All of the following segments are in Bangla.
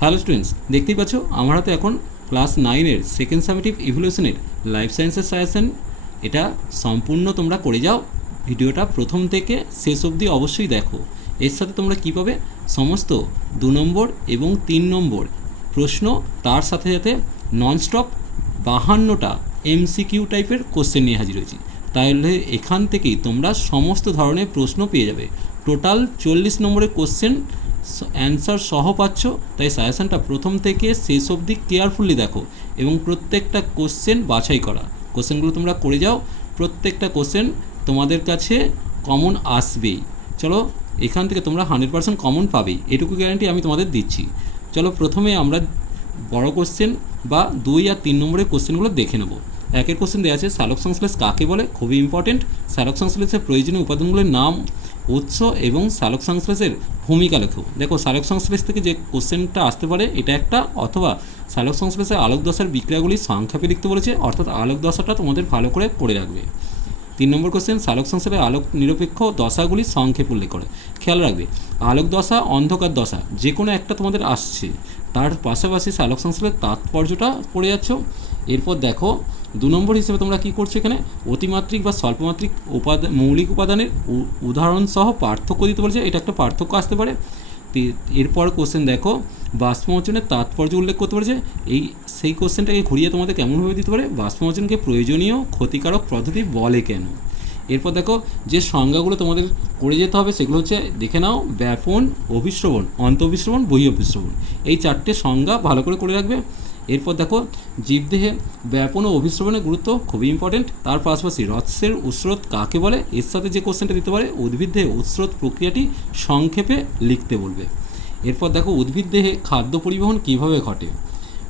হ্যালো স্টুডেন্টস দেখতেই পাচ্ছ, আমার হাতে এখন ক্লাস নাইনের সেকেন্ড সামেটিভ ইভলিউশনের লাইফ সায়েন্সের সাজেশন এটা সম্পূর্ণ তোমরা করে যাও। ভিডিওটা প্রথম থেকে শেষ অবধি অবশ্যই দেখো। এর সাথে তোমরা কী পাবে? সমস্ত দু নম্বর এবং তিন নম্বর প্রশ্ন, তার সাথে সাথে ননস্টপ বাহান্নটা এমসিকিউ টাইপের কোশ্চেন নিয়ে হাজির হয়েছি। তাহলে এখান থেকেই তোমরা সমস্ত ধরনের প্রশ্ন পেয়ে যাবে। টোটাল চল্লিশ নম্বরের কোশ্চেন অ্যান্সার সহ পাচ্ছ, তাই সাজেশনটা প্রথম থেকে শেষ অবধি কেয়ারফুলি দেখো এবং প্রত্যেকটা কোশ্চেন বাছাই করা। কোশ্চেনগুলো তোমরা করে যাও, প্রত্যেকটা কোশ্চেন তোমাদের কাছে কমন আসবেই। চলো, এখান থেকে তোমরা হান্ড্রেড পার্সেন্ট কমন পাবেই এটুকু গ্যারান্টি আমি তোমাদের দিচ্ছি। চলো, প্রথমে আমরা বড় কোশ্চেন বা দুই আর তিন নম্বরের কোশ্চেনগুলো দেখে নেব। একের কোশ্চেন দেওয়া আছে স্যালক সংশ্লেষ কাকে বলে? খুবই ইম্পর্টেন্ট স্যালক সংশ্লেষের প্রয়োজনীয় উপাদানগুলোর নাম উৎস এবং সালক সংশ্লেষের ভূমিকা লেখো। দেখো, সালক সংশ্লেষ থেকে যে কোশ্চেনটা আসতে পারে, এটা একটা, অথবা সালক সংশ্লেষে আলোক দশার বিক্রিয়াগুলি সংক্ষেপে লিখতে বলেছে, অর্থাৎ আলোক দশাটা তোমাদের ভালো করে পড়ে রাখবে। তিন নম্বর কোশ্চেন সালোক সংশ্লেষের আলোক নিরপেক্ষ দশাগুলি সংক্ষেপে উল্লেখ করে। খেয়াল রাখবে, আলোক দশা, অন্ধকার দশা, যে কোনো একটা তোমাদের আসছে। তার পাশাপাশি সালোক সংশ্লেষের তাৎপর্যটা পড়ে যাচ্ছ। এরপর দেখো, দু নম্বর হিসেবে তোমরা কী করছ এখানে? অতিমাত্রিক বা স্বল্পমাত্রিক উপাদান মৌলিক উপাদানের উদাহরণসহ পার্থক্য দিতে বলছে। এটা একটা পার্থক্য আসতে পারে। এরপর কোশ্চেন দেখো, বাষ্পমোচনের তাৎপর্য উল্লেখ করতে পারছে এই, সেই কোশ্চেনটাকে ঘুরিয়ে তোমাদের কেমনভাবে দিতে পারে? বাষ্পমোচনকে প্রয়োজনীয়, ক্ষতিকারক পদ্ধতি বলে কেন? এরপর দেখো, যে সংজ্ঞাগুলো তোমাদের করে যেতে হবে সেগুলো হচ্ছে, দেখে নাও, ব্যাপন অভিশ্রবণ অন্তঃবিশ্রবণ বহি অভিশ্রবণ এই চারটে সংজ্ঞা ভালো করে করে রাখবে। এরপর দেখো, জীবদেহে ব্যাপন ও অভিশ্রবণের গুরুত্ব খুবই ইম্পর্টেন্ট তার পাশাপাশি রথসের উৎস্রোত কাকে বলে? এর সাথে যে কোশ্চেনটা দিতে পারে, উদ্ভিদ দেহে উৎস্রোত প্রক্রিয়াটি সংক্ষেপে লিখতে বলবে। এরপর দেখো, উদ্ভিদ দেহে খাদ্য পরিবহন কীভাবে ঘটে?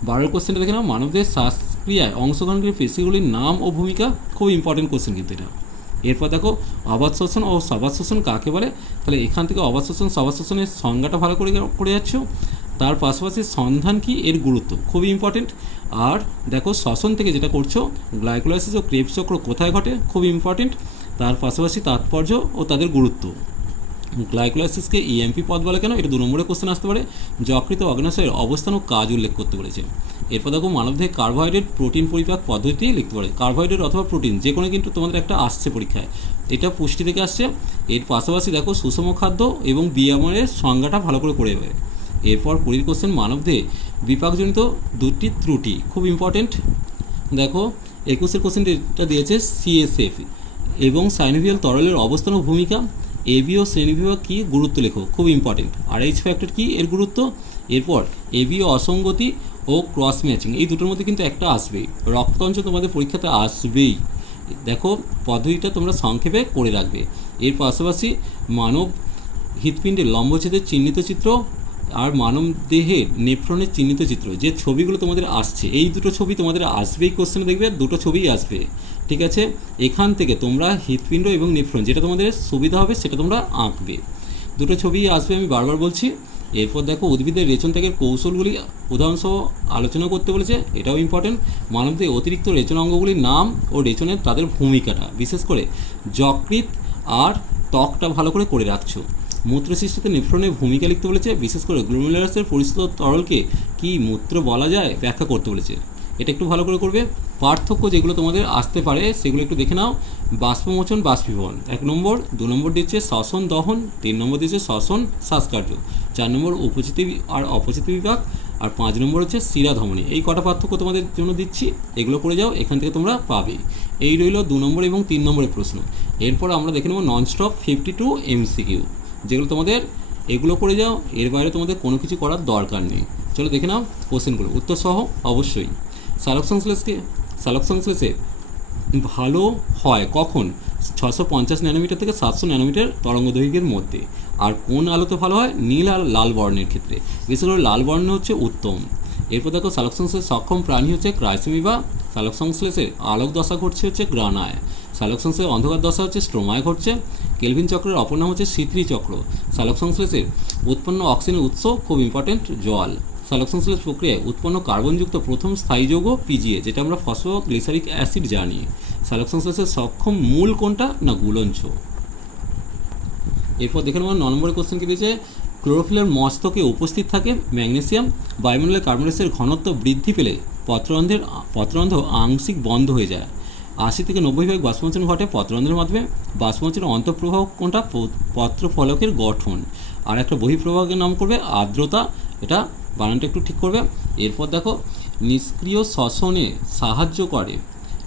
বারোর কোশ্চেনটা দেখে নাও। মানবদেহের শ্বাসক্রিয়ায় অংশগ্রহণকারী পেশিগুলির নাম ও ভূমিকা খুব ইম্পর্টেন্ট কোশ্চেন কিন্তু এটা। এরপর দেখো, অবাধ শোষণ ও সবাদ শোষণ কাকে বলে? তাহলে এখান থেকে অবাধ শোষণ সবাদ শোষণের সংজ্ঞাটা ভালো করে করে যাচ্ছ। তার পাশাপাশি সন্ধান কি? এর গুরুত্ব খুবই ইম্পর্টেন্ট আর দেখো, শ্বসন থেকে যেটা করছ গ্লাইকোলাইসিস ও ক্রেব চক্র কোথায় ঘটে? খুব ইম্পর্টেন্ট তার পাশাপাশি তাৎপর্য ও তাদের গুরুত্ব। গ্লাইকোলাইসিসকে ইএমপি পদ বলে কেন? এটা দু নম্বরে কোশ্চেন আসতে পারে। যকৃত অগ্নাশয়ের অবস্থান ও কাজ উল্লেখ করতে বলেছে। এরপর দেখো, মানবদেহে কার্বোহাইড্রেট প্রোটিন পরিপাক পদ্ধতি লিখতে পারে। কার্বোহাইড্রেট অথবা প্রোটিন যে কোনো কিন্তু তোমাদের একটা আসছে পরীক্ষায়। এটা পুষ্টি থেকে আসছে। এর পাশাপাশি দেখো, সুষম খাদ্য এবং ব্যায়ামের সংজ্ঞাটা ভালো করে করে এরপর কুড়ির কোশ্চেন মানবদেহে বিপাকজনিত দুটি ত্রুটি, খুব ইম্পর্টেন্ট দেখো, একুশের কোশ্চেনটা দিয়েছে সিএসএফ এবং সাইনোভিয়াল তরলের অবস্থান ও ভূমিকা। এবি ও শ্রেণীবিভাগ কী? গুরুত্ব লেখো, খুব ইম্পর্টেন্ট আর এইচ ফ্যাক্টর কী? এর গুরুত্ব। এরপর এবি ও অসঙ্গতি ও ক্রস ম্যাচিং এই দুটোর মধ্যে কিন্তু একটা আসবেই রক্তঞ্চ তোমাদের পরীক্ষাতে আসবেই। দেখো, পদ্ধতিটা তোমরা সংক্ষেপে করে রাখবে। এর পাশাপাশি মানব হৃৎপিণ্ডের লম্বচ্ছেদের চিহ্নিত চিত্র আর মানব দেহের নেফ্রনের চিহ্নিত চিত্র, যে ছবিগুলো তোমাদের আসছে, এই দুটো ছবি তোমাদের আসবেই কোশ্চেনে দেখবে দুটো ছবিই আসবে। ঠিক আছে? এখান থেকে তোমরা হৃৎপিণ্ড এবং নেফ্রন, যেটা তোমাদের সুবিধা হবে, সেটা তোমরা আঁকবে। দুটো ছবি আসবে, আমি বারবার বলছি। এরপর দেখো, উদ্ভিদের রেচন ত্যাগের কৌশলগুলি উদাহরণসহ আলোচনা করতে বলেছে, এটাও ইম্পর্টেন্ট মানবদের অতিরিক্ত রেচন অঙ্গগুলির নাম ও রেচনের তাদের ভূমিকাটা, বিশেষ করে যকৃত আর ত্বকটা ভালো করে করে রাখছো। মূত্রসৃষ্টিতে নেফ্রনের ভূমিকা লিখতে বলেছে, বিশেষ করে গ্লোমেরুলাসের পরিস্থিত তরলকে কি মূত্র বলা যায় ব্যাখ্যা করতে বলেছে। এটা একটু ভালো করে করবে। পার্থক্য যেগুলো তোমাদের আসতে পারে, সেগুলো একটু দেখে নাও। বাষ্পমোচন, বাষ্পীভবন। এক নম্বর। দু নম্বর দিচ্ছে শ্বসন, দহন। তিন নম্বর দিচ্ছে শ্বসন, শ্বাসকার্য। চার নম্বর উপচিতি আর অপচিতি বিভাগ। আর পাঁচ নম্বর হচ্ছে শিরা ধমনী। এই কটা পার্থক্য তোমাদের জন্য দিচ্ছি। এগুলো করে যাও, এখান থেকে তোমরা পাবে। এই রইল দু নম্বর এবং তিন নম্বরের প্রশ্ন। এরপর আমরা দেখে নেব ননস্টপ ফিফটি টু এমসিকিউ যেগুলো তোমাদের এগুলো করে যাও, এর বাইরে তোমাদের কোনো কিছু করার দরকার নেই। চলো দেখে নাও কোশ্চেনগুলো। উত্তর সহ, অবশ্যই। সালোক সংশ্লেষকে, সালোক সংশ্লেষে ভালো হয় কখন? ছশো পঞ্চাশ ন্যানোমিটার থেকে সাতশো ন্যানোমিটার তরঙ্গ দৈর্ঘ্যের মধ্যে। আর কোন আলোতে ভালো হয়? নীল আর লাল বর্ণের ক্ষেত্রে। বিশেষ করে লাল বর্ণ হচ্ছে উত্তম। এরপর দেখো, সালোক সংশ্লেষ সক্ষম প্রাণী হচ্ছে ক্রাইসেমিবা সালোক সংশ্লেষের আলোক দশা ঘটছে হচ্ছে গ্রানায়। সালোক সংশ্লেষের অন্ধকার দশা হচ্ছে স্ট্রোমায় ঘটছে। কেলভিন চক্রের অপর নাম হচ্ছে সিত্রি চক্র। সালোক সংশ্লেষের উৎপন্ন অক্সিজেনের উৎস খুব ইম্পর্টেন্ট জল। সালোক সংশ্লেষ প্রক্রিয়ায় উৎপন্ন কার্বনযুক্ত প্রথম স্থায়ী যৌগ পিজিএ যেটা আমরা ফসফোগ্লিসারিক অ্যাসিড জানি। সালোক সংশ্লেষের সক্ষম মূল কোনটা না গুলঞ্চ? এরপর দেখে নেব ন নম্বরের কোশ্চেন কি দিয়েছে। ক্লোরোফিলের মস্তকে উপস্থিত থাকে ম্যাগনেসিয়াম। বায়ুমণ্ডলে কার্বন ডাইঅক্সাইডের ঘনত্ব বৃদ্ধি পেলে পত্ররন্ধ্র আংশিক বন্ধ হয়ে যায়। আশি থেকে নব্বই ভাগ বাষ্পমোচন ঘটে পত্ররন্ধ্রের মাধ্যমে। বাষ্পমোচনের অন্তঃপ্রবাহ কোনটা? পত্রফলকের গঠন। আর একটা বহিঃপ্রবাহের নাম করবে আর্দ্রতা। এটা বানানটা একটু ঠিক করবে। এরপর দেখো, নিষ্ক্রিয় শ্বসনে সাহায্য করে।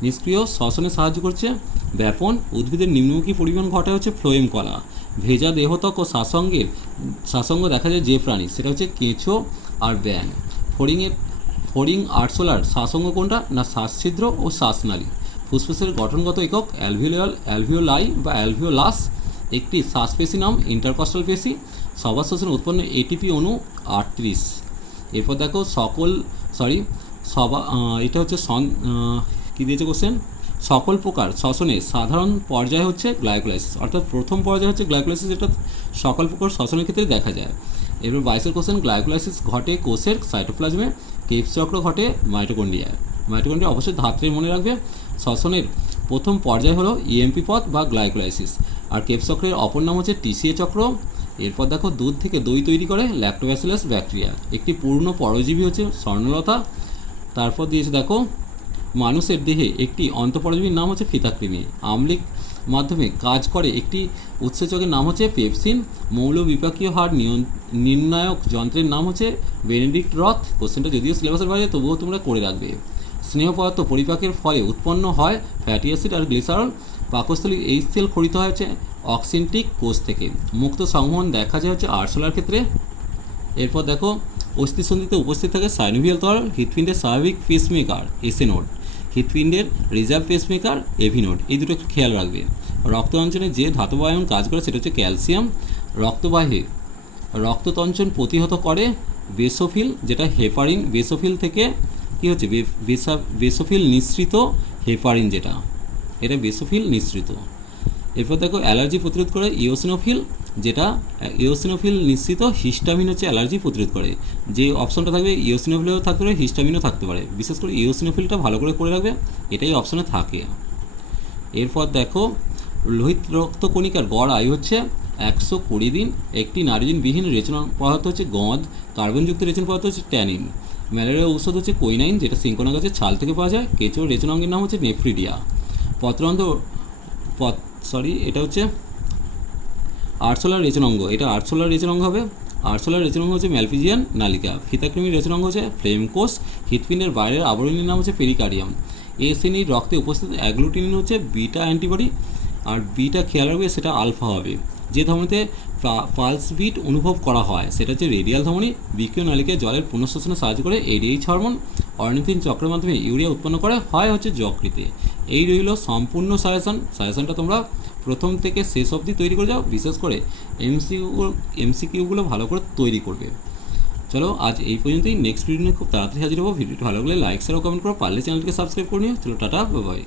নিষ্ক্রিয় শ্বসনে সাহায্য করছে ব্যাপন উদ্ভিদের নিম্নমুখী পরিমাণ ঘটায় হচ্ছে ফ্লোয়েম কলা। ভেজা দেহতক ও শাসঙ্গের শাসঙ্গ দেখা যায় যে প্রাণী, সেটা হচ্ছে কেঁচো আর ব্যাং ফড়িংয়ের, ফড়িং আরশোলার শাসঙ্গ কোনটা? না শ্বাসছিদ্র ও শ্বাসনালী। ফুসফুসের গঠনগত একক অ্যালভিওলাল অ্যালভিওলাই বা অ্যালভিওলাস, একটি শ্বাসপেশি নাম, ইন্টারকস্টাল পেশি। সবার শোষণে উৎপন্ন এটিপি অণু আটত্রিশ। এরপর দেখো সকল সরি সবা এটা হচ্ছে সন কী দিয়েছে কোশ্চেন সকল প্রকার শ্বসনে সাধারণ পর্যায় হচ্ছে গ্লাইকোলাইসিস। অর্থাৎ প্রথম পর্যায় হচ্ছে গ্লাইকোলাইসিস এটা সকল প্রকার শ্বসনের ক্ষেত্রে দেখা যায়। এবার বাইশের কোশ্চেন গ্লাইকোলাইসিস ঘটে কোষের সাইটোপ্লাজমে কেপস চক্র ঘটে মাইটোকন্ড্রিয়ায় মাইটোকন্ড্রিয়া অবশ্যই ধাত্রে মনে রাখবে। শ্বসনের প্রথম পর্যায় হলো ইএমপি পথ বা গ্লাইকোলাইসিস। আর কেপস চক্রের অপর নাম হচ্ছে টিসিএ চক্র। এরপর দেখো দুধ থেকে দই তৈরি করে ল্যাক্টোব্যাসিলাস ব্যাকটেরিয়া একটি পূর্ণ পরজীবী হচ্ছে স্বর্ণলতা। তারপর দিয়েছে দেখো, মানুষের দেহে একটি অন্তঃপরজীবীর নাম হচ্ছে ফিতাকৃমি। আম্লিক মাধ্যমে কাজ করে একটি উৎসেচকের নাম হচ্ছে পেপসিন। মৌল বিপাকীয় হার নিয়ন- নির্ণায়ক যন্ত্রের নাম হচ্ছে বেনেডিক্ট রথ কোশ্চেনটা যদিও সিলেবাসের বাইরে, তবুও তোমরা করে রাখবে। স্নেহ পদার্থ পরিপাকের ফলে উৎপন্ন হয় ফ্যাটি অ্যাসিড আর গ্লিসারল। পাকস্থলীর এই সেল খরিত হয়েছে অক্সিনটিক কোষ থেকে। মুক্ত সংবহন দেখা যায় হচ্ছে আরশোলার ক্ষেত্রে। এরপর দেখো অস্থিসন্ধিতে উপস্থিত থাকে সাইনোভিয়াল তরল, হৃৎপিণ্ডের স্বাভাবিক পেসমেকার এসে নোড হৃৎপিণ্ডের রিজার্ভ পেসমেকার এভি নোড এই দুটো খেয়াল রাখবে। রক্ত অঞ্চলে যে ধাতব আয়ন কাজ করে সেটা হচ্ছে ক্যালসিয়াম। রক্তবাহে রক্ততঞ্চন প্রতিহত করে বেসোফিল, যেটা হেপারিন বেসোফিল থেকে কী হচ্ছে? বেসোফিল নিঃসৃত হেপারিন যেটা, এটা বেসোফিল নিঃসৃত। এরপর দেখো, অ্যালার্জি প্রতিরোধ করে ইওসিনোফিল, যেটা ইওসিনোফিল নিশ্চিত হিস্টামিন হচ্ছে অ্যালার্জি প্রতিরোধ করে। যে অপশনটা থাকবে, ইওসিনোফিলও থাকতে পারে, হিস্টামিনও থাকতে পারে। বিশেষ করে ইওসিনোফিলটা ভালো করে করে রাখবে, এটাই অপশনে থাকে। এরপর দেখো, লোহিত রক্তকণিকার গড় আয়ু হচ্ছে একশো কুড়ি দিন। একটি নারিজিনবিহীন রেচন পদার্থ হচ্ছে গঁদ। কার্বনযুক্ত রেচন পদার্থ হচ্ছে ট্যানিন। ম্যালেরিয়া ঔষধ হচ্ছে কোইনাইন যেটা সিঙ্কোনা গাছের ছাল থেকে পাওয়া যায়। কেঁচোর রেচনাঙ্গের নাম হচ্ছে নেফ্রিডিয়া। পত্রন্ধ্র পত সরি এটা হচ্ছে আরশোলার রেচনাঙ্গ। এটা আরশোলার রেচনাঙ্গ হবে। আরশোলার রেচনাঙ্গ হচ্ছে ম্যালপিজিয়ান নালিকা। ফিতাকৃমির রেচনাঙ্গ হচ্ছে ফ্লেম কোষ হৃৎপিণ্ডের বাইরের আবরণীর নাম হচ্ছে পেরিকার্ডিয়াম। এ শ্রেণির রক্তে উপস্থিত অ্যাগ্লুটিনিন হচ্ছে বিটা অ্যান্টিবডি। আর বিটা খেয়াল রাখবে, সেটা আলফা হবে। যে ধমনীতে পালস বিট অনুভব করা হয়, সেটা হচ্ছে রেডিয়াল ধমনী, বিক্রিয় নালিকায় জলের পুনঃশোষণে সাহায্য করে এডিএইচ হরমোন অর্নিথিন চক্রের মাধ্যমে ইউরিয়া উৎপন্ন করে, হয় হচ্ছে যকৃতে। এই রইল সম্পূর্ণ সাজেশন সাজেশনটা তোমরা প্রথম থেকে শেষ অবধি তৈরি করে যাও, বিশেষ করে এমসিকিউ এমসিকিউগুলো ভালো করে তৈরি করবে। চলো, আজ এই পর্যন্তই। নেক্সট ভিডিও নিয়ে খুব তাড়াতাড়ি হাজির হব। ভিডিওটি ভালো লাগলে লাইক শেয়ার কমেন্ট করো। পারলে চ্যানেলটিকে সাবস্ক্রাইব করে নিও। চলো, টাটা বাই